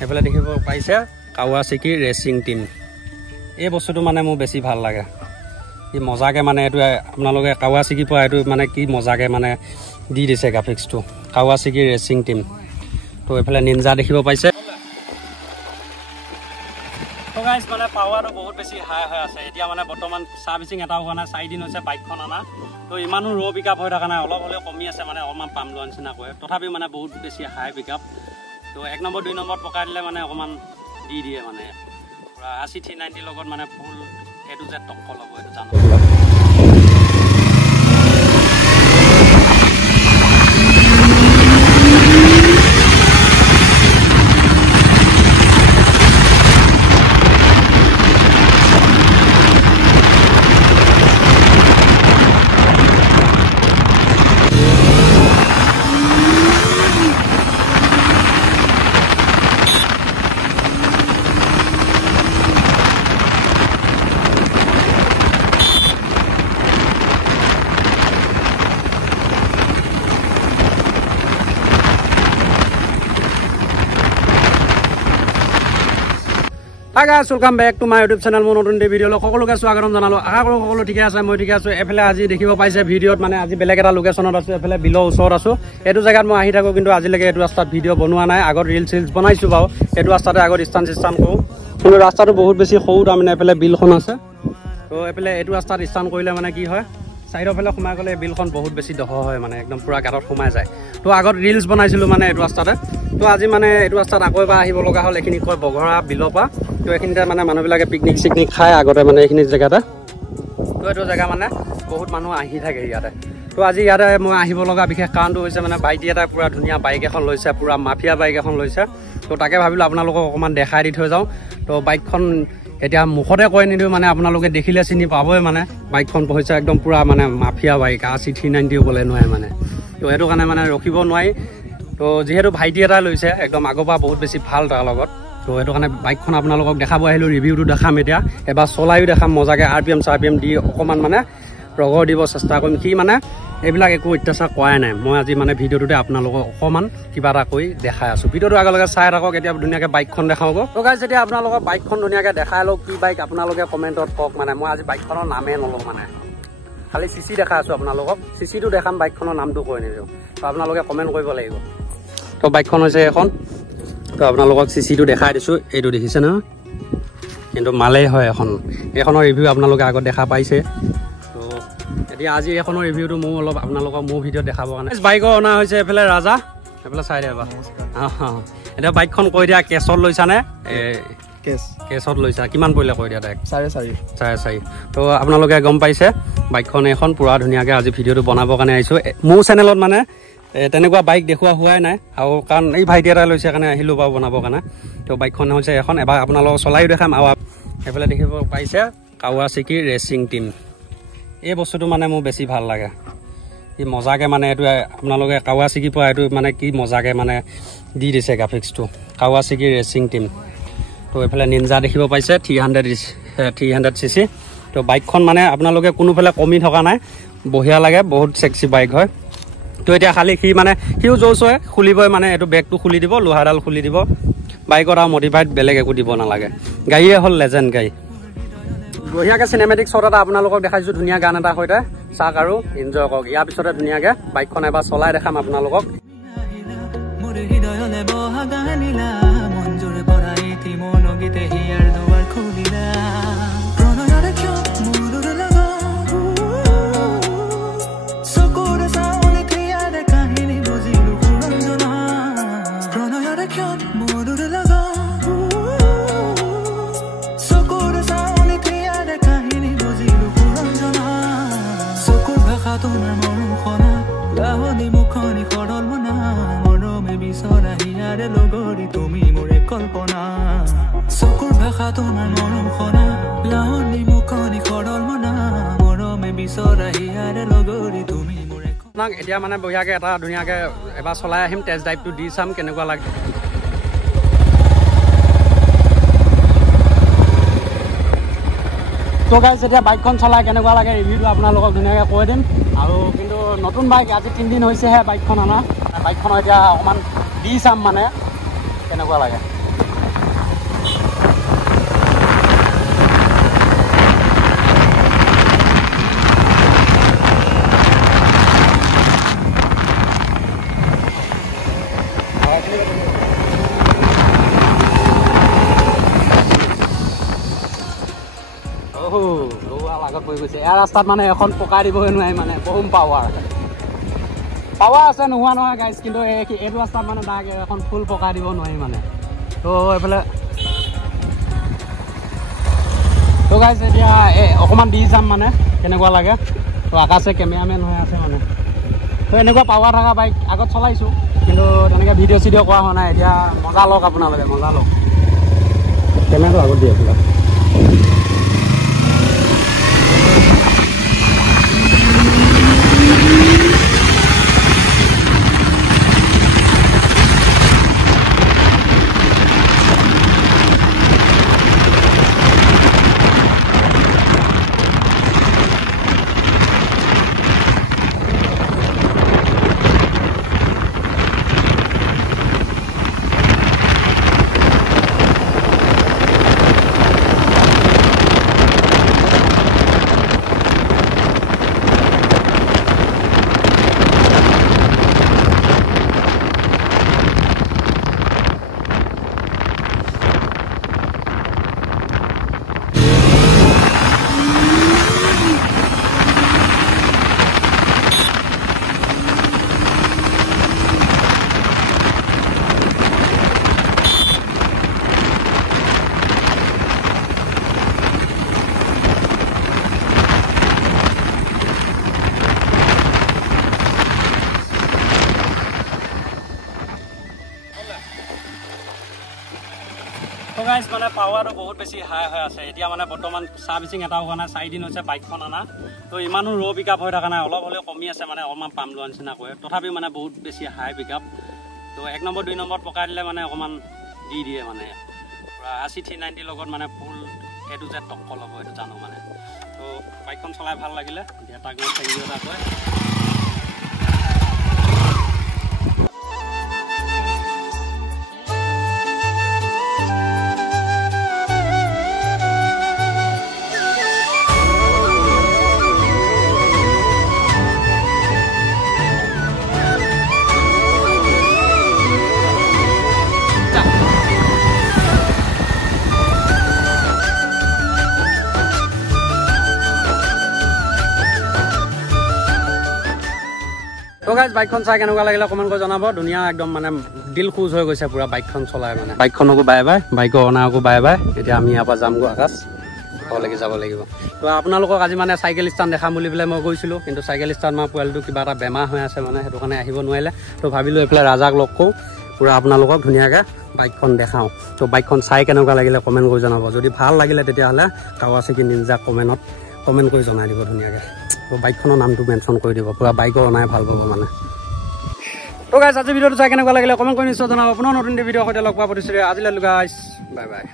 এইফালে দেখিব পাইছে কাৱাসাকি ৰেচিং টিম। এই বস্তুটো মানে মোৰ বেছি ভাল লাগে। কি মজাকে মানে এইটো আপোনালোকে কাৱাসাকি পৰা এইটো মানে কি মজাকে মানে দি দিছে গ্ৰাফিক্সটো। কাৱাসাকি ৰেচিং টিম। তো এইফালে নিনজা দেখিব পাইছে। তো গাইজ মানে পাৱাৰটো বহুত বেছি হাই হৈ আছে। এতিয়া মানে বৰ্তমান চাৰ্ভিচিং এটাও হোৱা নাই, 4 দিন হৈছে বাইকখন অনা। তো ইমানো ৰ' পিক আপ হৈ থকা নাই, অলপ হ'লেও কমি আছে মানে অকণমান পাম লোৱা নিচিনা কৰে। তথাপিও মানে বহুত বেছি হাই পিক আপ। তো 1 নম্বৰ 2 নম্বৰ পকাই দিলে মানে অকণমান দি দিয়ে মানে পুৰা 80 390 লগত মানে ফুল এইটো যে টক্কৰ ল'ব এইটো জানো। Hi guys, welcome back to my YouTube channel. Mon notun de video lo সকলোকে স্বাগতম জনালো। আশা কৰো সকলো ঠিকে আছে, মই ঠিকে আছো। এফালে আজি দেখিব পাইছে ভিডিওত মানে আজি বেলেগ এটা লোকেশনত আছো, এফালে বিলৰ ওচৰত আছো। এটো জায়গাত মই আহি থাকো কিন্তু আজিলৈকে এটো ৰাস্তাত ভিডিও বনোৱা নাই। আগত ৰিলছ বনাইছো বাও। এটো ৰাস্তাতে আগত স্থান কৰো। কিন্তু ৰাস্তাটো বহুত বেছি সৰু, তাৰমানে এফালে বিলখন আছে। তো এফালে এটো ৰাস্তাত স্থান কৰিলে মানে কি হয়, সাইডৰ ফালে সোমাই গলে বিলখন বহুত বেছি দহ হয়, মানে একদম পুৰা গাঁতত সোমাই যায়। তো আগত ৰিলছ বনাইছিলো মানে এটো ৰাস্তাতে। তো আজি মানে এটো ৰাস্তাত আকৌ এবাৰ আহিব লগা হ'ল। এখিনি কয় বঘৰা বিলৰ পৰা। তো এখিনিতে মানে মানুহবিলাকে পিকনিক চিকনিক খায় আগতে মানে এইখিনি জেগাতে। তো এইটো জেগা মানে বহুত মানুহ আহি থাকে ইয়াতে। তো আজি ইয়াতে মই আহিব লগা বিশেষ কাৰণটো হৈছে মানে ভাইটি এটা পুৰা ধুনীয়া বাইক এখন লৈছে, পুৰা মাফিয়া বাইক এখন লৈছে। তো তাকে ভাবিলোঁ আপোনালোকক অকণমান দেখাই দি থৈ যাওঁ। তো বাইকখন এতিয়া মুখতে কৈ নিদিওঁ, মানে আপোনালোকে দেখিলে চিনি পাবই। মানে বাইকখন হৈছে একদম পুৰা মানে মাফিয়া বাইক, 80 390 ক'লে নোৱাৰে মানে। তো সেইটো কাৰণে মানে ৰখিব নোৱাৰি। তো যিহেতু ভাইটি এটা লৈছে একদম আগৰ পৰা বহুত বেছি ভাল তাৰ লগত। তো সেইটো কাৰণে বাইকখন আপোনালোকক দেখাব আহিলোঁ, ৰিভিউটো দেখাম এতিয়া। এবাৰ চলাইও দেখাম মজাকৈ, RPM চাৰপিএম দি অকণমান মানে ৰগৰ দিব চেষ্টা কৰিম। সি মানে এইবিলাক একো অত্যাচাৰ কৰাই নাই। মই আজি মানে ভিডিঅ'টোতে আপোনালোকক অকণমান কিবা এটা কৰি দেখাই আছোঁ। ভিডিঅ'টো আগলৈকে চাই থাকক, এতিয়া ধুনীয়াকৈ বাইকখন দেখাব। তো গাইজ এতিয়া আপোনালোকক বাইকখন ধুনীয়াকৈ দেখাই লওক। কি বাইক আপোনালোকে কমেণ্টত কওক। মানে মই আজি বাইকখনৰ নামেই নলওঁ, মানে খালি CC দেখাই আছোঁ আপোনালোকক। CCটো দেখাম, বাইকখনৰ নামটো কৈ নিদিওঁ। তো আপোনালোকে কমেণ্ট কৰিব লাগিব। তো বাইকখন হৈছে এখন। তো আপোনালোকক CCটো দেখাই দিছোঁ, এইটো দেখিছে নহয়, কিন্তু মালেই হয় এখন। এইখনৰ ৰিভিউ আপোনালোকে আগত দেখা পাইছে। তো এতিয়া আজি এইখনৰ ৰিভিউটো মোৰ অলপ আপোনালোকক মোৰ ভিডিঅ'ত দেখাবৰ কাৰণে বাইকৰ অনা হৈছে। এইফালে ৰাজা, এইফালে চাই দিয়া এবাৰ। এতিয়া বাইকখন কৈ দিয়া, কেছত লৈছানে? কেছত লৈছা, কিমান পৰিলে কৈ দিয়া তাইক? 4.5। তো আপোনালোকে গম পাইছে বাইকখন এখন পুৰা ধুনীয়াকৈ আজি ভিডিঅ'টো বনাবৰ কাৰণে আহিছোঁ। মোৰ চেনেলত মানে তেনেকুৱা বাইক দেখুওৱা হোৱাই নাই, আৰু কাৰণ এই ভাইটি এটা লৈছে কাৰণে আহিলোঁ বাৰু বনাবৰ কাৰণে। তো বাইকখন হৈছে এখন, এবাৰ আপোনালোকক চলাইও দেখাম। আৰু এইফালে দেখিব পাইছে কাৱাসাকি ৰেচিং টিম। এই বস্তুটো মানে মোৰ বেছি ভাল লাগে। কি মজাকে মানে এইটো আপোনালোকে কাৱাসাকি পৰা এইটো মানে কি মজাকে মানে দি দিছে গ্ৰাফিক্সটো। কাৱাসাকি ৰেচিং টিম। তো এইফালে নিনজা দেখিব পাইছে 300cc। তো বাইকখন মানে আপোনালোকে কোনোফালে কমি থকা নাই, বঢ়িয়া লাগে, বহুত চেক্সি বাইক হয়। তো এতিয়া খালি সি মানে সিও জোচ হয়, খুলিবই মানে এইটো বেগটো খুলি দিব, লোহাডাল খুলি দিব। বাইকত আৰু মডিফাইড বেলেগ একো দিব নালাগে। গাড়ীয়ে হ'ল লেজেণ্ড গাড়ী। বঢ়িয়াকৈ চিনেমেটিক শ্বট এটা আপোনালোকক দেখাইছোঁ, ধুনীয়া গান এটা সৈতে। চাওক আৰু এনজয় কৰক। ইয়াৰ পিছতে ধুনীয়াকৈ বাইকখন এবাৰ চলাই দেখাম আপোনালোকক। এতিয়া মানে বঢ়িয়াকৈ এটা ধুনীয়াকৈ এবাৰ চলাই আহিম, টেষ্ট ড্ৰাইভটো দি চাম কেনেকুৱা লাগে। তো গাইজ এতিয়া বাইকখন চলাই কেনেকুৱা লাগে ৰিভিউটো আপোনালোকক ধুনীয়াকৈ কৈ দিম। আৰু কিন্তু নতুন বাইক, আজি 3 দিন হৈছেহে বাইকখন অনা। বাইকখনৰ এতিয়া অকণমান দি চাম মানে কেনেকুৱা লাগে। আগত পৰি গৈছে ইয়াৰ ৰাস্তাত মানে এখন পকা দিবই নোৱাৰি মানে বম পাৱাৰ আছে নোহোৱা নহয় গাইজ কিন্তু এইটো ৰাস্তাত মানে তাক এখন ফুল পকা দিব নোৱাৰি মানে তো এইফালে তো গাইজ এতিয়া অকণমান দি যাম মানে কেনেকুৱা লাগে তো আকাশে কেমেৰামেন হৈ আছে মানে তো এনেকুৱা পাৱাৰ থকা বাইক আগত চলাইছোঁ কিন্তু তেনেকৈ ভিডিঅ' চিডিঅ' কৰা হোৱা নাই এতিয়া মজা লওক আপোনালোকে মজা লওক কেমেৰাটো আগত দি আছিলে তো গাইজ মানে পাৱাৰটো বহুত বেছি হাই হৈ আছে এতিয়া মানে বৰ্তমান চাৰ্ভিচিং এটাও হোৱা নাই 4 দিন হৈছে বাইকখন আনা তো ইমানো ৰ' পিক আপ হৈ থকা নাই অলপ হ'লেও কমি আছে মানে অকণমান পাম লোৱা নিচিনা কৰে তথাপিও মানে বহুত বেছি হাই পিক আপ তো 1 নম্বৰ 2 নম্বৰত পকাই দিলে মানে অকণমান দি দিয়ে মানে পূৰা 80-90 লগত মানে ফুল এটো যে টক্কৰ ল'ব এইটো জানো মানে তো বাইকখন চলাই ভাল লাগিলে এতিয়া তাক মই থেংক ইউ এটা কয় তো গাইজ বাইকখন চাই কেনেকুৱা লাগিলে কমেণ্ট কৰি জনাব ধুনীয়া একদম মানে দিল খুজ হৈ গৈছে পুৰা বাইকখন চলাই মানে বাইকখনকো বাই বাই বাইকৰ অনাৰকো বাই বাই এতিয়া আমি ইয়াৰ পৰা যামগৈ আকাশ ঘৰলৈকে যাব লাগিব তো আপোনালোকক আজি মানে চাইকেল ষ্টেণ্ড দেখাম বুলি পেলাই মই গৈছিলোঁ কিন্তু চাইকেল ষ্টেণ্ড আমাৰ পোৱালিটো কিবা এটা বেমাৰ হৈ আছে মানে সেইটো কাৰণে আহিব নোৱাৰিলে তো ভাবিলোঁ এইফালে ৰাজাক লগ কৰোঁ পুৰা আপোনালোকক ধুনীয়াকৈ বাইকখন দেখাওঁ তো বাইকখন চাই কেনেকুৱা লাগিলে কমেণ্ট কৰি জনাব যদি ভাল লাগিলে তেতিয়াহ'লে কাৱাছাকি নিনজা কমেণ্ট কৰি জনাই দিব ধুনীয়াকৈ তো বাইকখনৰ নামটো মেনশ্যন কৰি দিব পুৰা বাইকৰ অনাই ভাল পাব মানে তো গাইজ আজি ভিডিঅ'টো চাই কেনেকুৱা লাগিলে কমেণ্ট কৰি নিশ্চয় জনাব পুনৰ নতুন ভিডিঅ'ৰ সৈতে লগ পোৱা প্ৰতিশ্ৰুতি আজিলৈ গাইজ বাই বাই